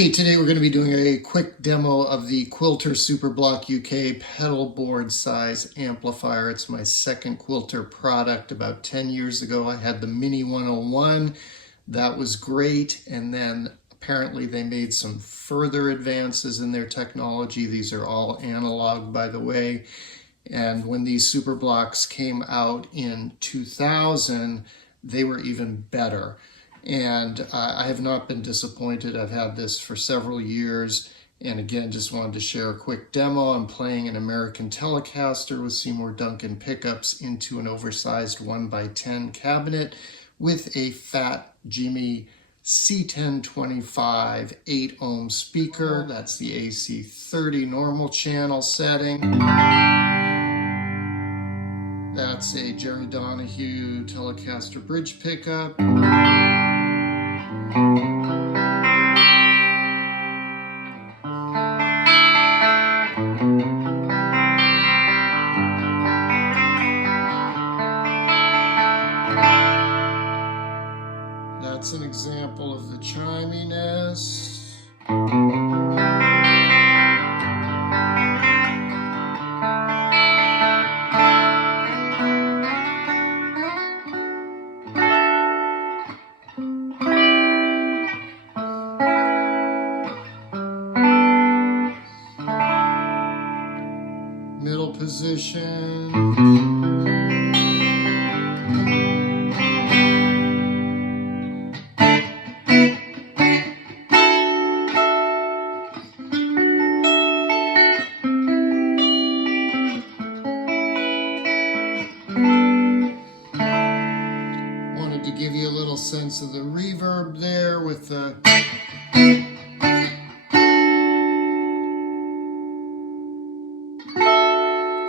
Okay, today we're going to be doing a quick demo of the Quilter SuperBlock UK pedal board size amplifier. It's my second Quilter product. About 10 years ago I had the Mini 101. That was great, and then apparently they made some further advances in their technology. These are all analog, by the way. And when these SuperBlocks came out in 2000, they were even better. And I have not been disappointed. I've had this for several years. And again, just wanted to share a quick demo. I'm playing an American Telecaster with Seymour Duncan pickups into an oversized 1x10 cabinet with a Fat Jimmy C1025 8-ohm speaker. That's the AC 30 normal channel setting. That's a Jerry Donahue Telecaster bridge pickup. That's an example of the chiminess. Middle position. Wanted to give you a little sense of the reverb there with the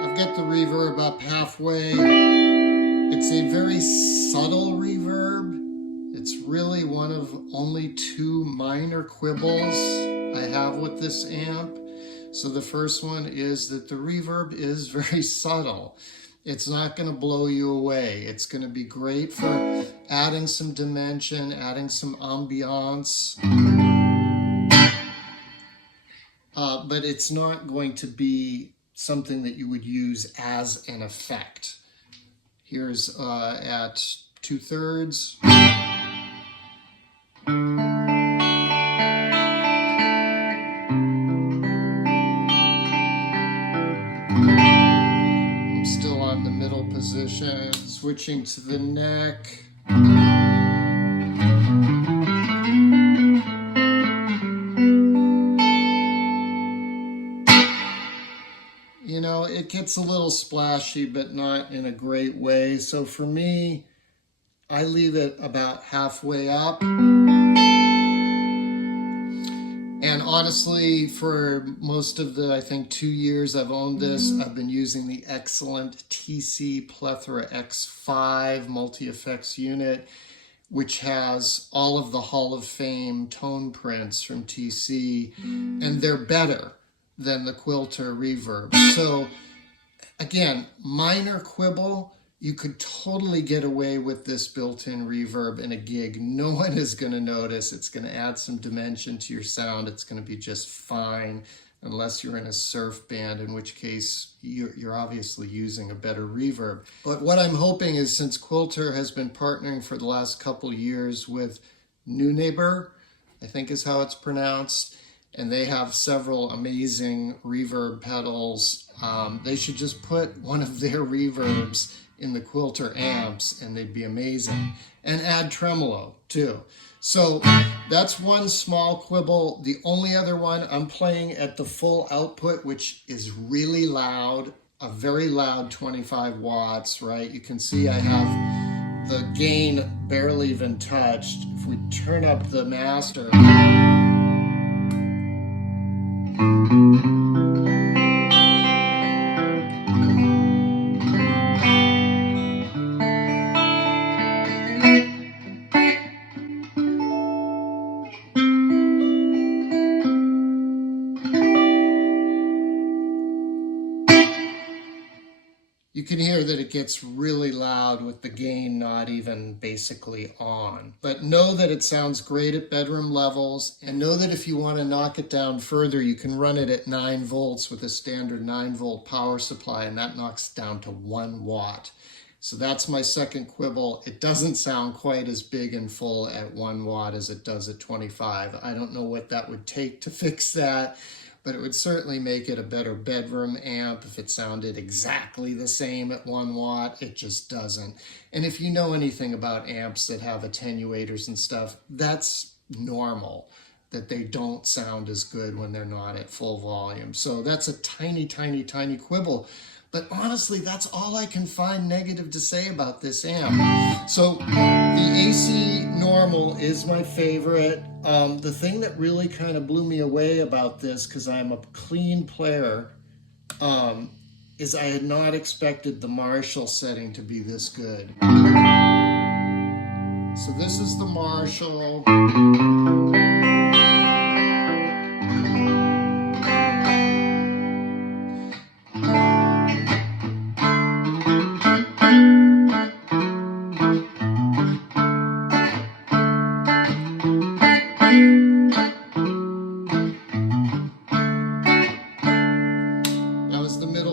I've got the reverb up halfway. It's a very subtle reverb. It's really one of only two minor quibbles I have with this amp. So the first one is that the reverb is very subtle. It's not going to blow you away. It's going to be great for adding some dimension, adding some ambiance. But it's not going to be something that you would use as an effect. Here's at 2/3. I'm still on the middle position, switching to the neck. You know, it gets a little splashy, but not in a great way. So for me, I leave it about halfway up. And honestly, for most of the, I think, 2 years I've owned this, I've been using the excellent TC Plethora X5 multi-effects unit, which has all of the Hall of Fame tone prints from TC, and they're better than the Quilter reverb. So again, minor quibble, you could totally get away with this built-in reverb in a gig. No one is going to notice. It's going to add some dimension to your sound. It's going to be just fine, unless you're in a surf band, in which case you're obviously using a better reverb. But what I'm hoping is, since Quilter has been partnering for the last couple years with Nunebur, I think is how it's pronounced, and they have several amazing reverb pedals, they should just put one of their reverbs in the Quilter amps and they'd be amazing. And add tremolo too. So that's one small quibble. The only other one, I'm playing at the full output, which is really loud, a very loud 25 watts, right? You can see I have the gain barely even touched. If we turn up the master, you You can hear that it gets really loud with the gain not even basically on. But know that it sounds great at bedroom levels, and know that if you want to knock it down further, you can run it at 9 volts with a standard 9-volt power supply, and that knocks it down to 1 watt. So that's my second quibble. It doesn't sound quite as big and full at 1 watt as it does at 25. I don't know what that would take to fix that, but it would certainly make it a better bedroom amp if it sounded exactly the same at 1 watt. It just doesn't. And if you know anything about amps that have attenuators and stuff, that's normal, that they don't sound as good when they're not at full volume. So that's a tiny, tiny, tiny quibble. But honestly, that's all I can find negative to say about this amp. So the AC normal is my favorite. The thing that really kind of blew me away about this, because I'm a clean player, is I had not expected the Marshall setting to be this good. So this is the Marshall.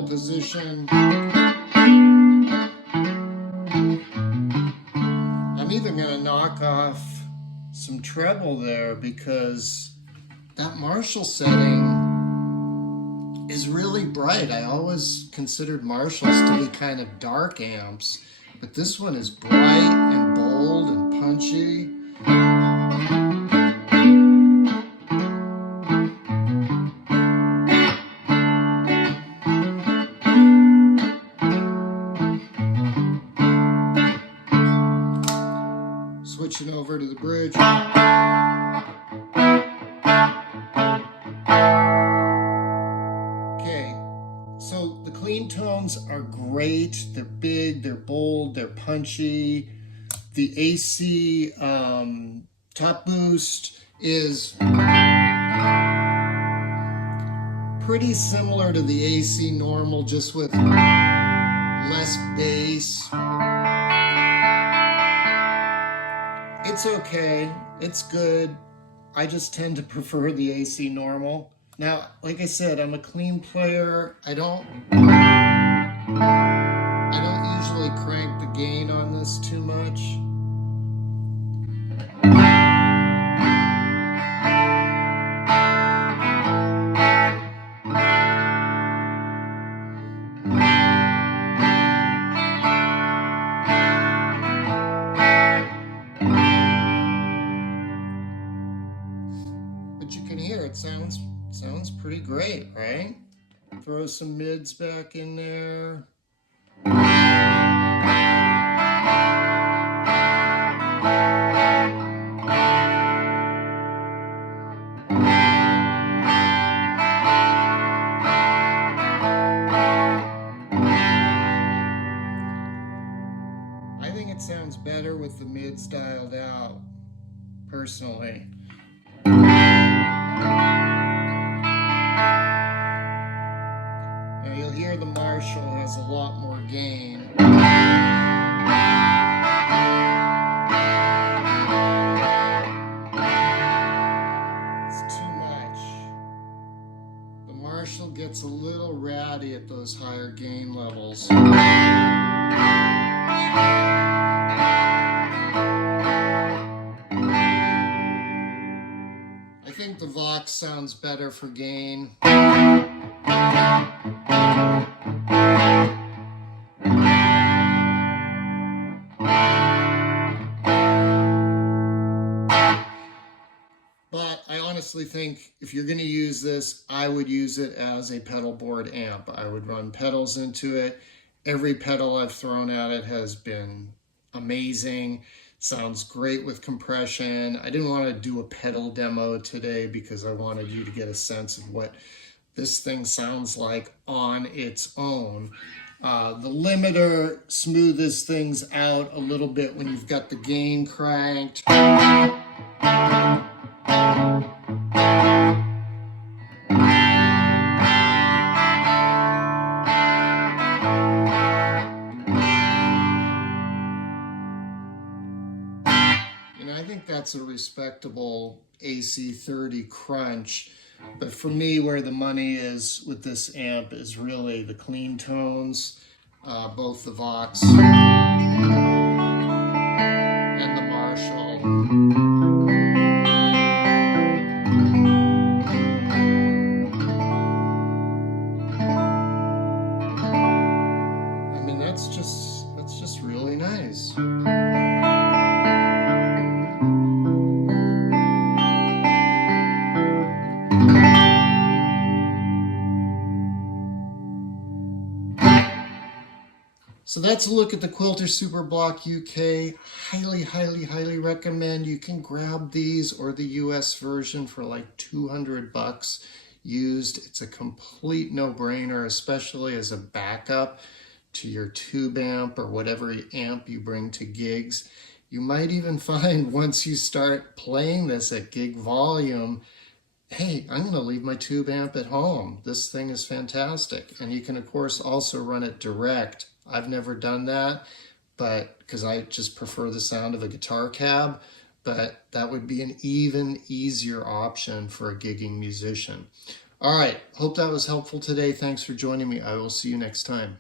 Position. I'm even going to knock off some treble there because that Marshall setting is really bright. I always considered Marshalls to be kind of dark amps, but this one is bright and bold and punchy. Switching over to the bridge. Okay, so the clean tones are great. They're big, they're bold, they're punchy. The AC top boost is pretty similar to the AC normal, just with less bass. It's okay, it's good. I just tend to prefer the AC normal. Now, like I said, I'm a clean player. I don't usually crank the gain on this too much. But you can hear it sounds pretty great, right? Throw some mids back in there. I think it sounds better with the mids dialed out, personally. Now you'll hear the Marshall has a lot more gain. It's too much. The Marshall gets a little rowdy at those higher gain levels. I think the Vox sounds better for gain. But I honestly think if you're going to use this, I would use it as a pedal board amp. I would run pedals into it. Every pedal I've thrown at it has been amazing. Sounds great with compression. I didn't want to do a pedal demo today because I wanted you to get a sense of what this thing sounds like on its own. The limiter smooths things out a little bit when you've got the gain cranked. that's a respectable AC30 crunch. But for me, where the money is with this amp is really the clean tones, both the Vox and the Marshall. I mean, that's just really nice. So that's a look at the Quilter SuperBlock UK. Highly, highly, highly recommend. You can grab these or the US version for like 200 bucks used. It's a complete no-brainer, especially as a backup to your tube amp or whatever amp you bring to gigs. You might even find once you start playing this at gig volume, hey, I'm going to leave my tube amp at home. This thing is fantastic. And you can, of course, also run it direct. I've never done that, but because I just prefer the sound of a guitar cab, but that would be an even easier option for a gigging musician. All right, hope that was helpful today. Thanks for joining me. I will see you next time.